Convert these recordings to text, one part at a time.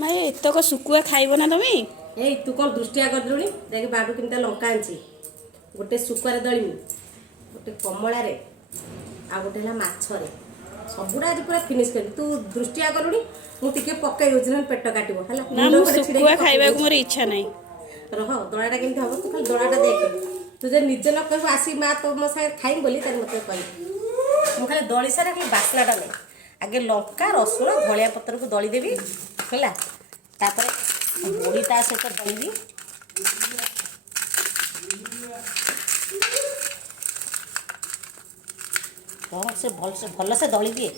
ଭାଇ ଏତକ ଶୁଖୁଆ ଖାଇବ ନା ତମେ? ଏଇ ତୁ କ'ଣ ଦୃଷ୍ଟିଆ କରିଦେଲୁଣି? ଯାଇକି ବାଡ଼ୁ କେମିତା ଲଙ୍କା ଆଣିଛି, ଗୋଟେ ଶୁଖୁଆରେ ଦଳିମି, ଗୋଟେ କମଳାରେ, ଆଉ ଗୋଟେ ହେଲା ମାଛରେ। ସବୁଟା ଆଜି ପୁରା ଫିନିଶ୍ କରିବି। ତୁ ଦୃଷ୍ଟିଆ କଲୁଣି, ମୁଁ ଟିକେ ପକେଇ ଦେଉଛି ନହେଲେ ପେଟ କାଟିବ ହେଲା। ନା ମୁଣ୍ଡ ମୁଁ ଗୋଟେ ଶୁଖୁଆ ଛିଡ଼େଇକି ପକେଇ ଖାଇବାକୁ ଦେଉଛି। ମୋର ଇଚ୍ଛା ନାହିଁ। ରହ, ଦଳାଟା କେମିତି ହେବ? ତୁ ଖାଲି ଦଳାଟା ଦେଖ। ତୁ ଯଦି ନିଜେ ନ କହିବୁ ଆସି ମା ତୋ ମୋ ସାଙ୍ଗେ ଖାଇବୁ ବୋଲି, ତାହେଲେ ମୋତେ କହିବୁ। ମୁଁ ଖାଲି ଦଳି ସାରେ, ଖାଲି ବାସ୍ନାଟା ନେଇ ଆଗେ ଲଙ୍କା ରସୁଣ ଧଳିଆ ପତ୍ରକୁ ଦଳିଦେବି ହେଲା। ତାପରେ ବଡ଼ି ତା ସହିତ ଦଳିବି। ଭଲସେ ଦଳି ଦିଏ।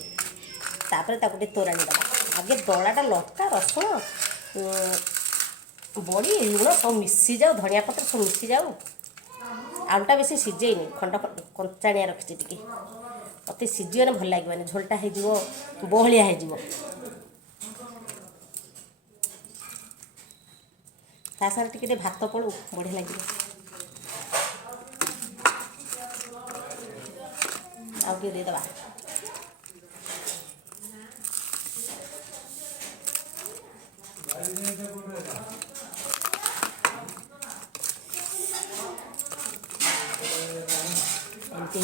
ତାପରେ ତାକୁ ଟିକେ ତୋରାଣି ଦେବା। ଆଗେ ଦଳାଟା ଲଙ୍କା ରସୁଣ ବଡ଼ି ଲୁଣ ସବୁ ମିଶିଯାଉ, ଧନିଆ ପତ୍ର ସବୁ ମିଶିଯାଉ। ଆଳୁଟା ବେଶୀ ସିଝେଇନି, ଖଣ୍ଡ କଞ୍ଚାଣିଆ ରଖିଛି ଟିକେ। ଅତି ସିଝିଗଲେ ଭଲ ଲାଗିବନି, ଝୋଳଟା ହେଇଯିବ ବହଳିଆ ହେଇଯିବ। ତା ସାଙ୍ଗରେ ଟିକେ ଟିକେ ଭାତ ପଡ଼ୁ, ବଢ଼ିଆ ଲାଗିବ। ଆଉ ଟିକେ ଦେଇଦେବା। ଏମିତି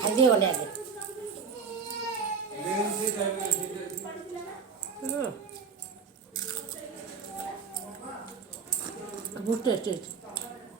ଖାଇଦିଅ ଗଣ୍ଡେ ଆଗେ। ବହୁତ ଟେଷ୍ଟି ହେଇଛି।